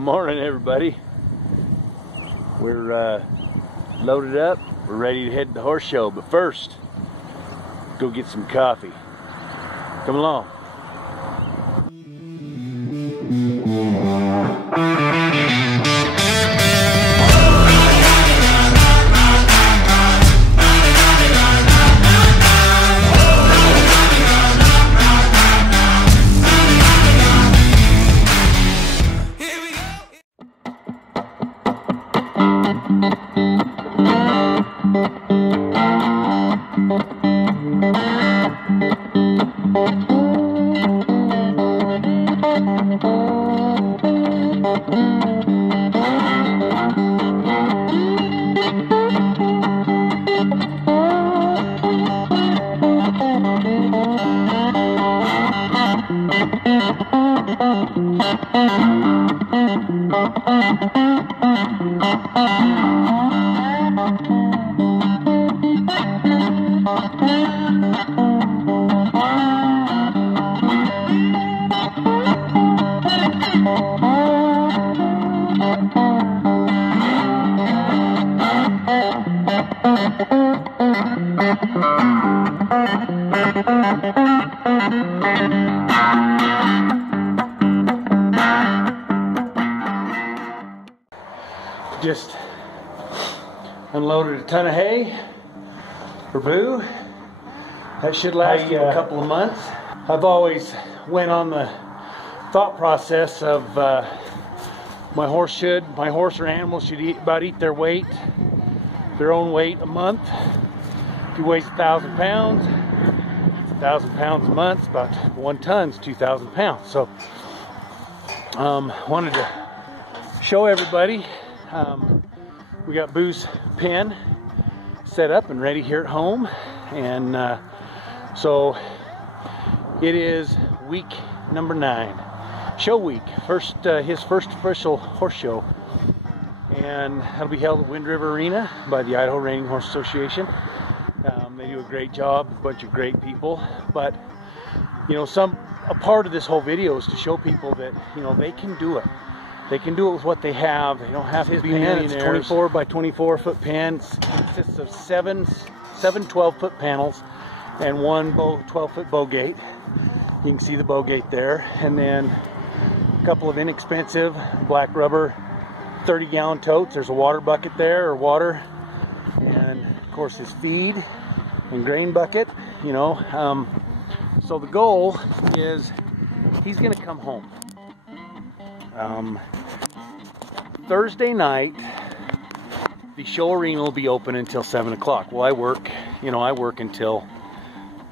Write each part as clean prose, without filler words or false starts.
Morning, everybody. We're loaded up. We're ready to head to the horse show, but first, go get some coffee. Come along. Just unloaded a ton of hay for Boo. That should last you a couple of months. I've always went on the thought process of my horse or animal should eat their weight, their own weight a month. If he weighs 1,000 pounds, 1,000 pounds a month, about 1 ton's 2,000 pounds. So wanted to show everybody. We got Boo's pen set up and ready here at home, and so it is week number 9, show week, his first official horse show, and that'll be held at Wind River Arena by the Idaho Reining Horse Association. They do a great job, a bunch of great people, but you know, a part of this whole video is to show people that, you know, they can do it. They can do it with what they have. They don't have to be millionaires. It's 24 by 24 foot pen. It consists of seven 12-foot panels and one 12-foot bow gate. You can see the bow gate there. And then a couple of inexpensive black rubber 30-gallon totes. There's a water bucket there, or water. And of course his feed and grain bucket, you know. So the goal is he's gonna come home. Thursday night, the show arena will be open until 7 o'clock. Well, I work until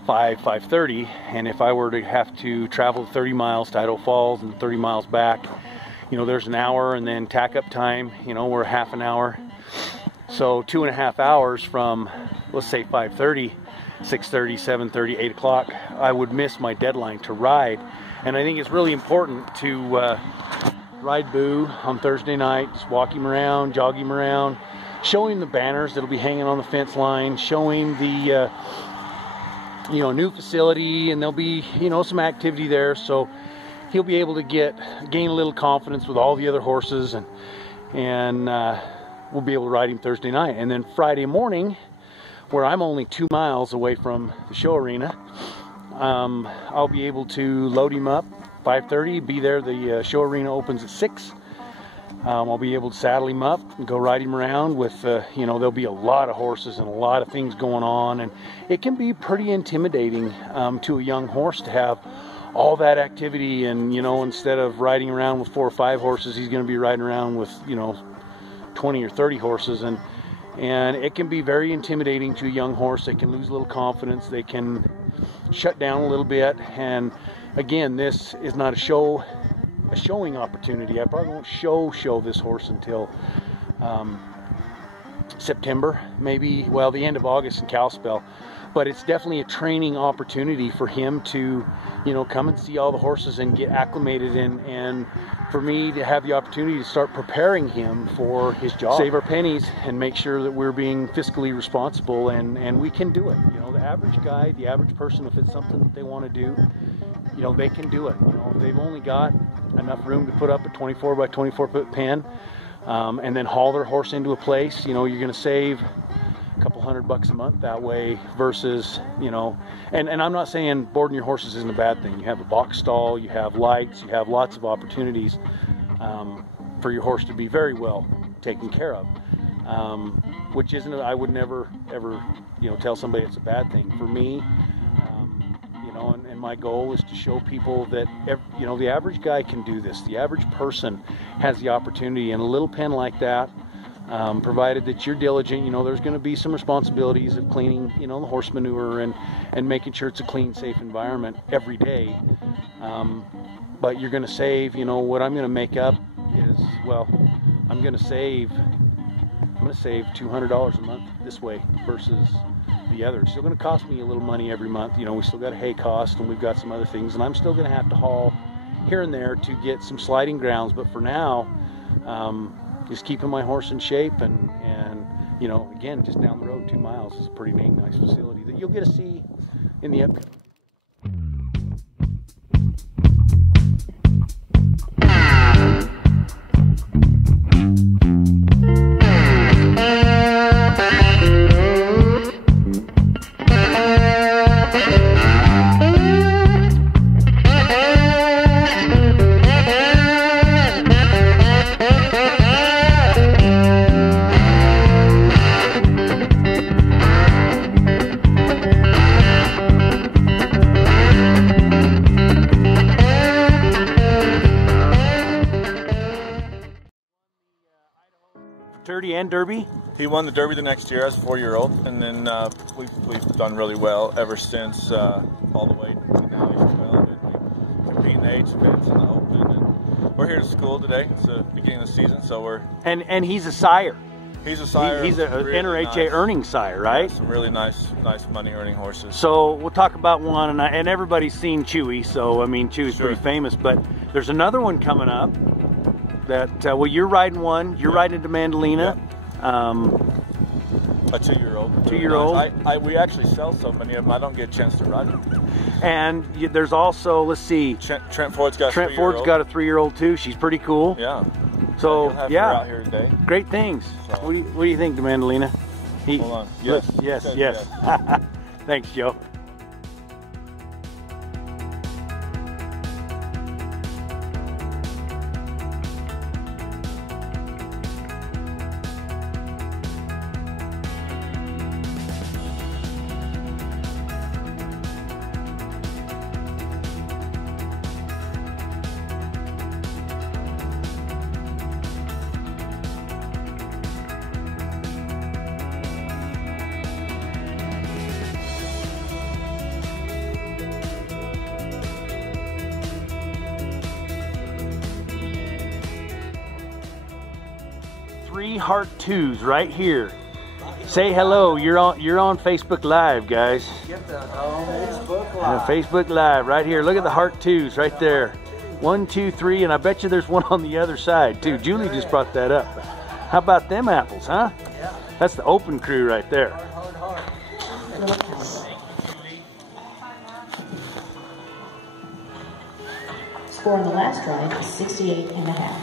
5:30, and if I were to have to travel 30 miles to Idaho Falls and 30 miles back, you know, there's an hour, and then tack up time, you know, we're half an hour. So 2.5 hours from, let's say 5:30, 6:30, 7:30, 8 o'clock, I would miss my deadline to ride. And I think it's really important to ride Boo on Thursday night, just walk him around, jog him around, show him the banners that'll be hanging on the fence line, show him the you know, new facility, and there'll be, you know, some activity there, so he'll be able to gain a little confidence with all the other horses, and we'll be able to ride him Thursday night. And then Friday morning, where I'm only 2 miles away from the show arena, I'll be able to load him up 5:30, be there. The show arena opens at 6. I'll be able to saddle him up and go ride him around with, you know, there'll be a lot of horses and a lot of things going on, and it can be pretty intimidating to a young horse to have all that activity. And, you know, instead of riding around with 4 or 5 horses, he's going to be riding around with, you know, 20 or 30 horses, and it can be very intimidating to a young horse. They can lose a little confidence. They can shut down a little bit. And again, this is not a showing opportunity. I probably won't show this horse until September, maybe, well, the end of August in Kalispell. But it's definitely a training opportunity for him to, you know, come and see all the horses and get acclimated, and for me to have the opportunity to start preparing him for his job. Save our pennies and make sure that we're being fiscally responsible, and we can do it. You know, the average guy, the average person, if it's something that they want to do, you know, they can do it. You know, if they've only got enough room to put up a 24 by 24 foot pen, and then haul their horse into a place. You know, you're going to save a couple $100 a month that way versus, you know, and I'm not saying boarding your horses isn't a bad thing. You have a box stall, you have lights, you have lots of opportunities for your horse to be very well taken care of, which isn't, I would never ever, you know, tell somebody it's a bad thing. For me, you know, and my goal is to show people that, you know, the average guy can do this. The average person has the opportunity in a little pen like that, provided that you're diligent. You know, there's going to be some responsibilities of cleaning, you know, the horse manure and making sure it's a clean, safe environment every day. But you're going to save, you know, what I'm going to make up is, well, I'm going to save $200 a month this way versus the other. It's still going to cost me a little money every month. You know, we still got a hay cost and we've got some other things, and I'm still going to have to haul here and there to get some sliding grounds. But for now, just keeping my horse in shape, and you know, again, just down the road 2 miles is a pretty nice facility that you'll get to see in the upcoming. Futurity and Derby? He won the Derby the next year as a 4-year-old, and then we've done really well ever since, all the way to now. He's 12, and we compete in the age events and the Open, and we're here to school today. It's the beginning of the season, so we're... And he's a sire. He's a sire. He's a really NRHA earning sire, right? Yeah, some really nice money earning horses. So we'll talk about one, and everybody's seen Chewy, so I mean, Chewy's sure. pretty famous, but there's another one coming up that, well, you're riding one, you're riding into Mandalina. Yeah. A 2-year-old. 2-year-old. Nice. We actually sell so many of them, I don't get a chance to ride them. And there's also, let's see, Trent Ford's got a 3-year-old too. She's pretty cool. Yeah. So yeah, out here today. Great things. So. What do you think, Mandalina? Hold on. Yes. Yes. Thanks, Joe. Heart 2s right here. Say hello. You're on Facebook Live, guys. Facebook Live right here. Look at the Heart 2s right there. 1, 2, 3, and I bet you there's one on the other side too. Julie just brought that up. How about them apples, huh? Yeah. That's the Open crew right there. Score on the last drive is 68.5.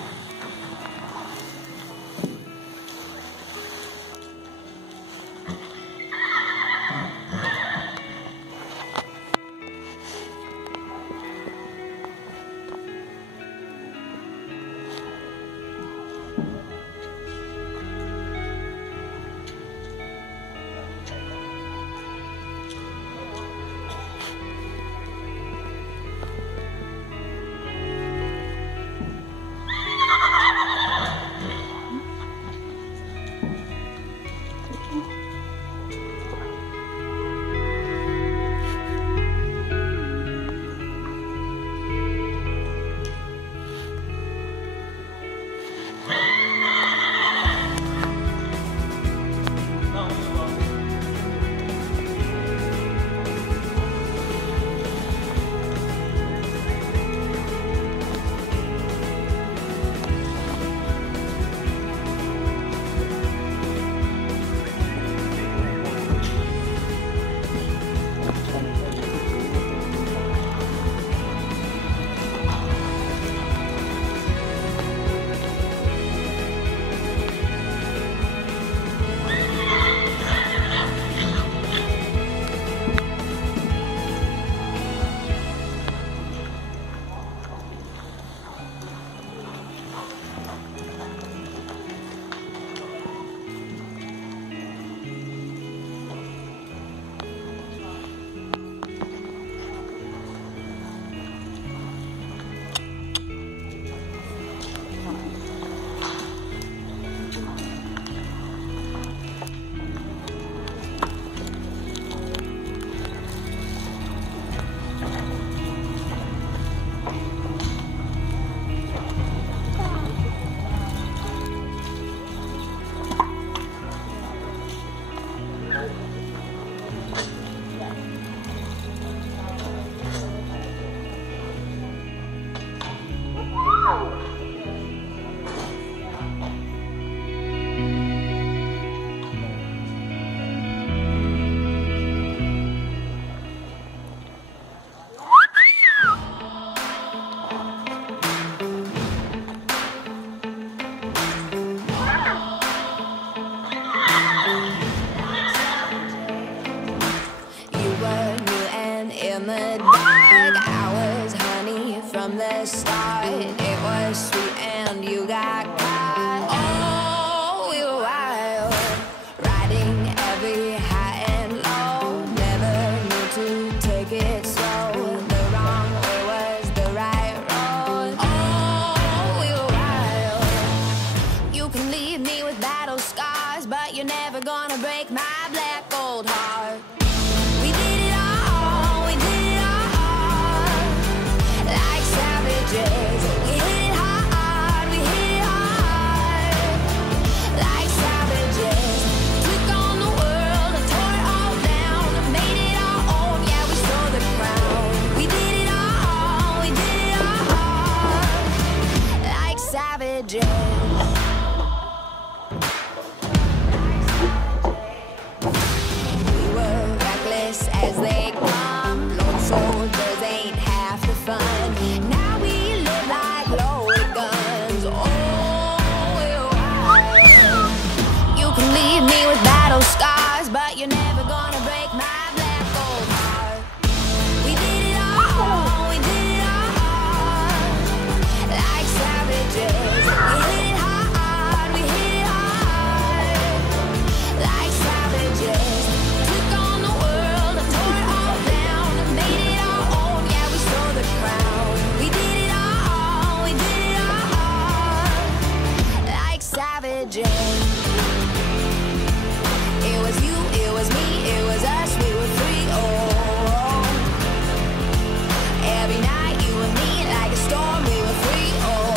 the start. It was sweet and you got caught. Oh, we were wild, riding every high and low. Never knew to take it slow. The wrong way was the right road. Oh, we were wild. You can leave me with battle scars, but you're never gonna break my black gold heart. We did it all, we did it all, like savages. We hit it hard, we hit it hard, like savages. Took on the world and tore it all down and made it our own. Yeah, we stole the crown. We did it all, we did it all, like savages. As they come, lone soldiers ain't half the fun. Now we live like loaded guns. Oh, we're wild. You can leave me with battle scars, but you're never gonna break my black gold heart. We did it all, we did it all, like savages. We hit it hard, we hit it hard, like savages. It was you, it was me, it was us, we were free, oh. Every night you and me, like a storm, we were free, oh.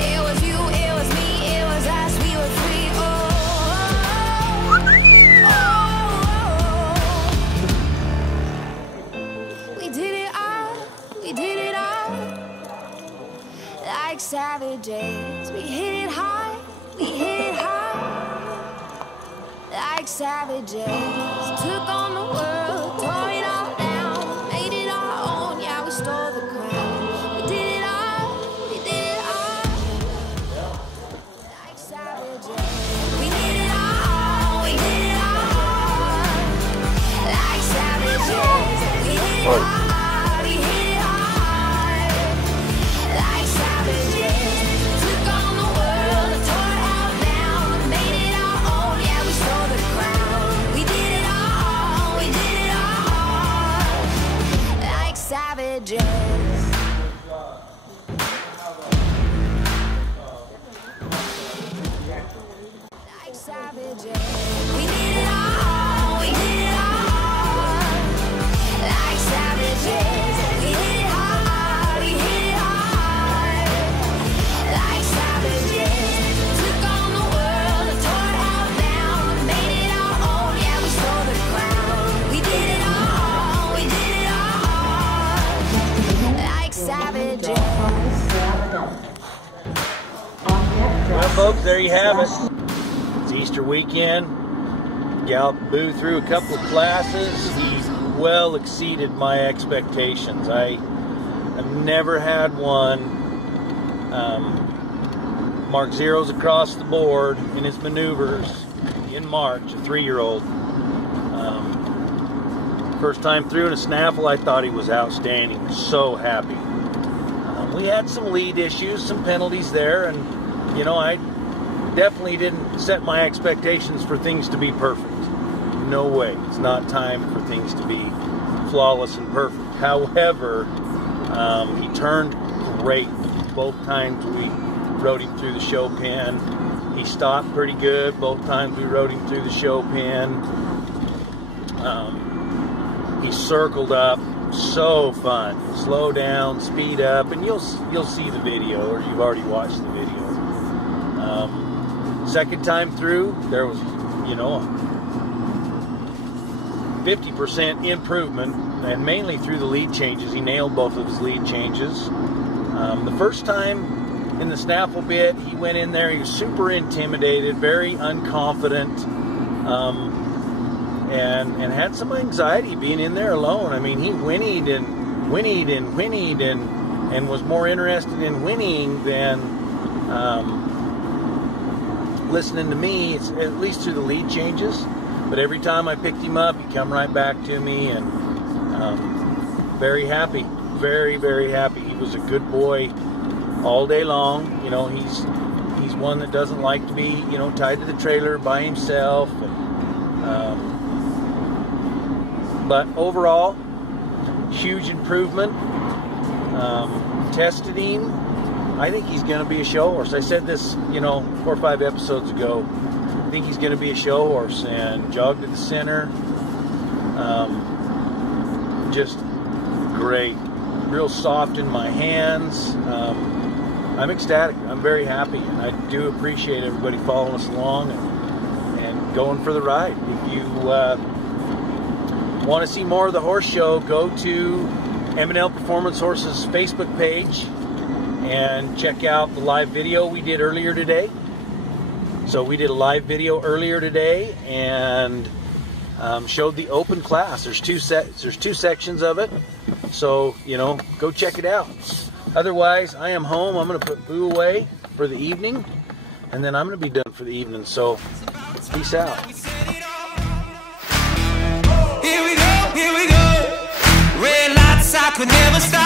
It was you, it was me, it was us, we were free, oh. We did it all, we did it all, like savages. We hit it hard, we hit it hard, like savages. Took on the world, tore it all down, made it our own. Yeah, we stole the crown. We did it all, we did it all, like savages. We did it all, we did it all, like savages. We hit it hard. Like savages. We did it all, we did it all, like savages. We hit it hard, we hit it hard, like savages. Took on the world and tore it all down and made it our own. Yeah, we stole the crown. We did it all, we did it all, like savages. Well, folks, there you have it. It's Easter weekend. Galloped Boo through a couple of classes. He's well exceeded my expectations. I have never had one mark zeros across the board in his maneuvers in March, a 3-year-old. First time through in a snaffle, I thought he was outstanding. So happy. We had some lead issues, some penalties there, and you know, I definitely didn't set my expectations for things to be perfect. No way. It's not time for things to be flawless and perfect. However, he turned great. Both times we rode him through the show pen. He stopped pretty good. Both times we rode him through the show pen. He circled up. So fun. Slow down, speed up, and you'll see the video, or you've already watched the video. Second time through, there was, you know, 50% improvement, and mainly through the lead changes. He nailed both of his lead changes. The first time in the snaffle bit, he went in there, he was super intimidated, very unconfident, and had some anxiety being in there alone. I mean, he whinnied and whinnied and whinnied and was more interested in whinnying than listening to me, at least through the lead changes. But every time I picked him up, he'd come right back to me, and very happy. very, very happy. He was a good boy all day long. You know, he's one that doesn't like to be, you know, tied to the trailer by himself. But overall, huge improvement. Tested him. I think he's going to be a show horse. I said this, you know, 4 or 5 episodes ago. I think he's going to be a show horse, and jogged to the center. Just great. Real soft in my hands. I'm ecstatic. I'm very happy, and I do appreciate everybody following us along and going for the ride. If you want to see more of the horse show, go to M&L Performance Horses Facebook page and check out the live video we did earlier today. So we did a live video earlier today and showed the open class. There's two sections of it, so you know, go check it out. Otherwise, I am home. I'm going to put Boo away for the evening, and then I'm going to be done for the evening. So peace out. Here we go, here we go. Red lights, I could never stop.